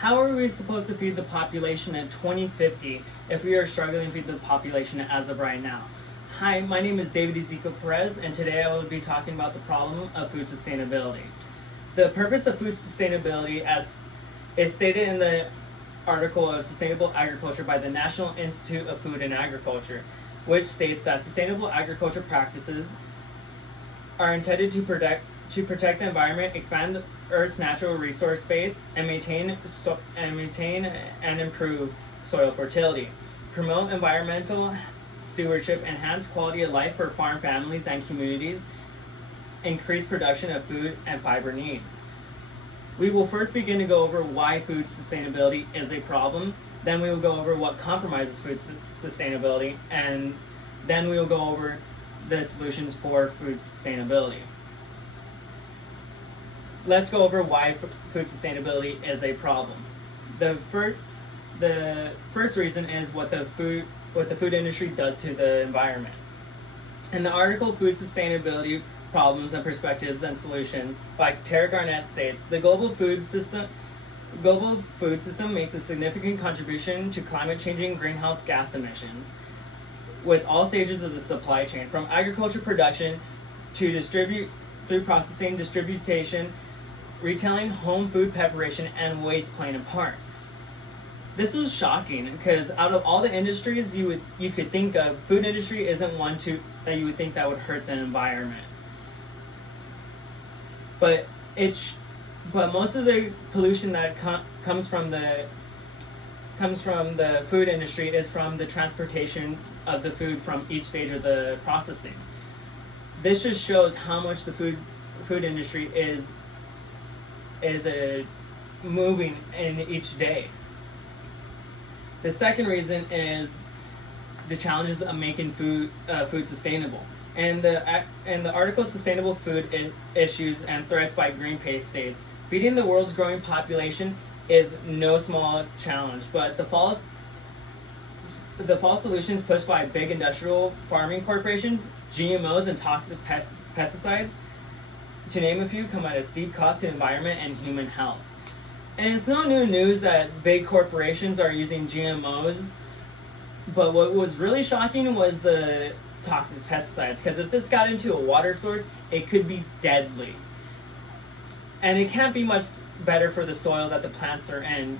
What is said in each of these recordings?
How are we supposed to feed the population in 2050 if we are struggling to feed the population as of right now? Hi, my name is David Ezekiel Perez, and today I will be talking about the problem of food sustainability. The purpose of food sustainability, as is stated in the article of Sustainable Agriculture by the National Institute of Food and Agriculture, which states that sustainable agriculture practices are intended to protect the environment, expand the Earth's natural resource base, and maintain and improve soil fertility, promote environmental stewardship, enhance quality of life for farm families and communities, increase production of food and fiber needs. We will first begin to go over why food sustainability is a problem, then we will go over what compromises food sustainability, and then we will go over the solutions for food sustainability. Let's go over why food sustainability is a problem. The first reason is what the food industry does to the environment. In the article Food Sustainability Problems and Perspectives and Solutions by Tara Garnett states, the global food system makes a significant contribution to climate-changing greenhouse gas emissions with all stages of the supply chain, from agriculture production to through processing, distribution, retailing, home food preparation, and waste playing a part. This was shocking because out of all the industries you could think of, food industry isn't one that you would think that would hurt the environment. But most of the pollution that comes from the food industry is from the transportation of the food from each stage of the processing. This just shows how much the food industry is moving in each day. The second reason is the challenges of making food sustainable. And the article Sustainable Food Issues and Threats by Greenpeace states, feeding the world's growing population is no small challenge, but the false solutions pushed by big industrial farming corporations, GMOs, and toxic pesticides, to name a few, come at a steep cost to the environment and human health. And it's no new news that big corporations are using GMOs, but what was really shocking was the toxic pesticides, because if this got into a water source, it could be deadly. And it can't be much better for the soil that the plants are in.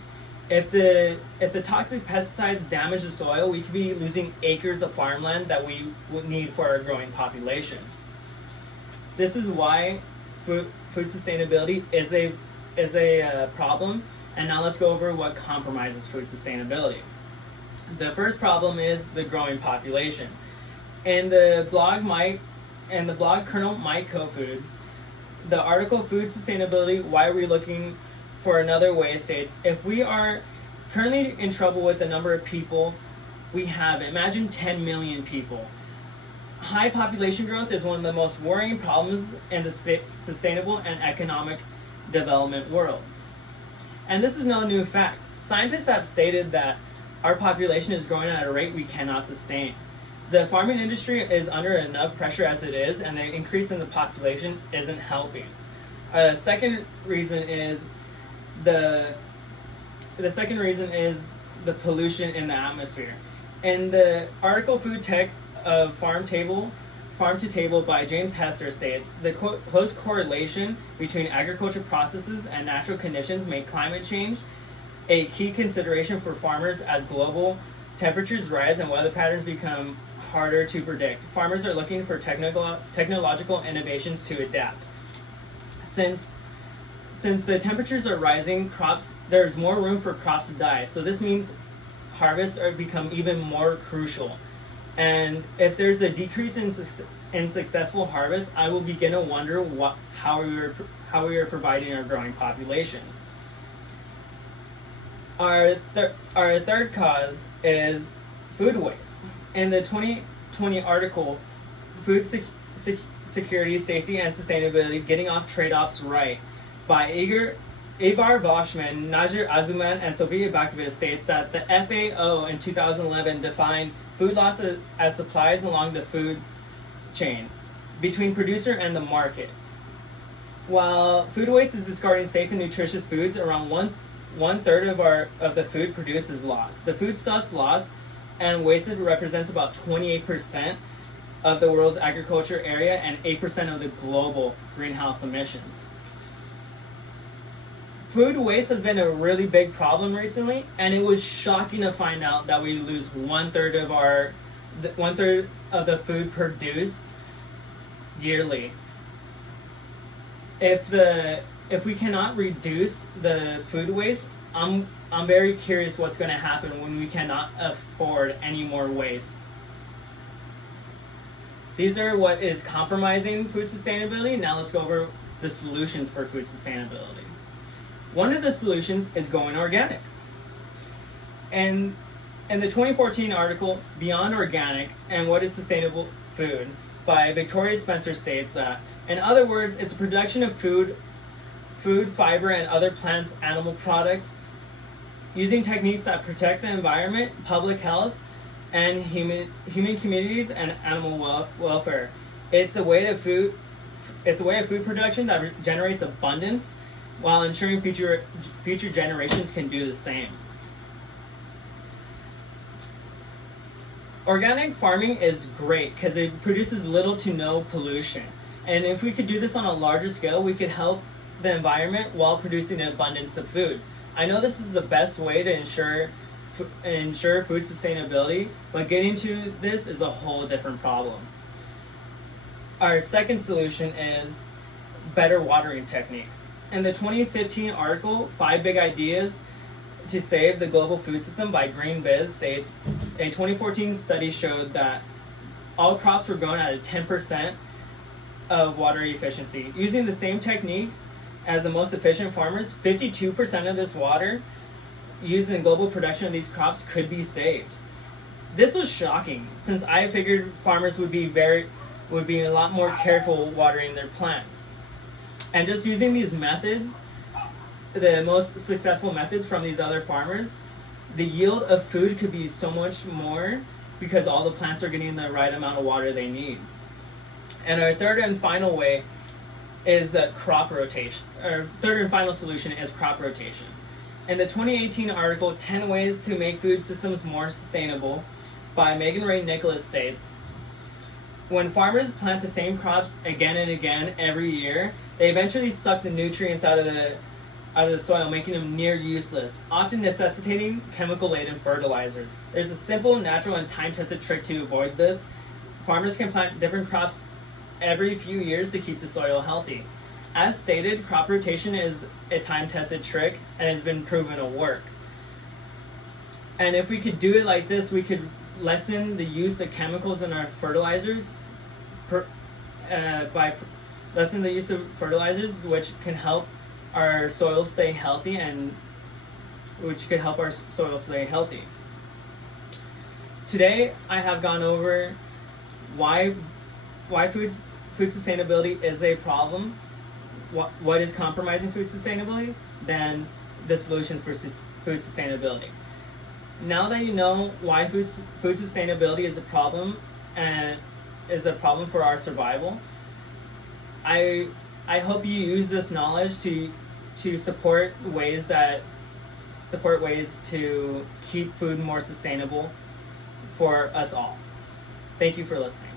If the toxic pesticides damage the soil, we could be losing acres of farmland that we would need for our growing population. This is why food sustainability is a problem, and now let's go over what compromises food sustainability. The first problem is the growing population. In the blog Colonel Mike Co-Foods, the article Food Sustainability, Why Are We Looking for Another Way states, if we are currently in trouble with the number of people we have, imagine 10 million people. High population growth is one of the most worrying problems in the sustainable and economic development world. And this is no new fact. Scientists have stated that our population is growing at a rate we cannot sustain. The farming industry is under enough pressure as it is, and the increase in the population isn't helping. Second reason is the pollution in the atmosphere. In the article Food Tech of Farm to Table by James Hester states, the close correlation between agriculture processes and natural conditions make climate change a key consideration for farmers as global temperatures rise and weather patterns become harder to predict. Farmers are looking for technological innovations to adapt. Since the temperatures are rising, there's more room for crops to die. So this means harvests become even more crucial. And if there's a decrease in successful harvest, I will begin to wonder how we are providing our growing population. Our third cause is food waste. In the 2020 article, Food Security, Safety, and Sustainability, Getting Off Trade-Offs Right, by Ibar Boschman, Najir Azuman, and Sofia Bakovic states that the FAO in 2011 defined food loss as supplies along the food chain between producer and the market. While food waste is discarding safe and nutritious foods, around 1/3 of the food produced is lost. The foodstuffs lost and wasted represents about 28% of the world's agriculture area and 8% of the global greenhouse emissions. Food waste has been a really big problem recently, and it was shocking to find out that we lose 1/3 of 1/3 of the food produced yearly. If we cannot reduce the food waste, I'm very curious what's going to happen when we cannot afford any more waste. These are what is compromising food sustainability. Now let's go over the solutions for food sustainability. One of the solutions is going organic. And in the 2014 article, Beyond Organic and What is Sustainable Food by Victoria Spencer states that, in other words, it's a production of food, fiber, and other plants, animal products using techniques that protect the environment, public health, and human communities and animal welfare. It's a way of food production that generates abundance while ensuring future generations can do the same. Organic farming is great because it produces little to no pollution. And if we could do this on a larger scale, we could help the environment while producing an abundance of food. I know this is the best way to ensure food sustainability, but getting to this is a whole different problem. Our second solution is better watering techniques. In the 2015 article, 5 Big Ideas to Save the Global Food System by GreenBiz states, a 2014 study showed that all crops were grown at a 10% of water efficiency. Using the same techniques as the most efficient farmers, 52% of this water used in global production of these crops could be saved. This was shocking, since I figured farmers would be a lot more careful watering their plants. And just using these methods, the most successful methods from these other farmers, the yield of food could be so much more because all the plants are getting the right amount of water they need. And our third and final way is crop rotation. Our third and final solution is crop rotation. In the 2018 article, 10 Ways to Make Food Systems More Sustainable by Megan Ray Nicholas states, when farmers plant the same crops again and again every year, they eventually suck the nutrients out of the soil, making them near useless, often necessitating chemical-laden fertilizers. There's a simple, natural, and time-tested trick to avoid this. Farmers can plant different crops every few years to keep the soil healthy. As stated, crop rotation is a time-tested trick and has been proven to work. And if we could do it like this, we could lessen the use of chemicals in our fertilizers lessen the use of fertilizers, which can help our soil stay healthy Today, I have gone over why food sustainability is a problem, what is compromising food sustainability, then the solutions for food sustainability. Now that you know why food sustainability is a problem and is a problem for our survival, I hope you use this knowledge to support ways to keep food more sustainable for us all. Thank you for listening.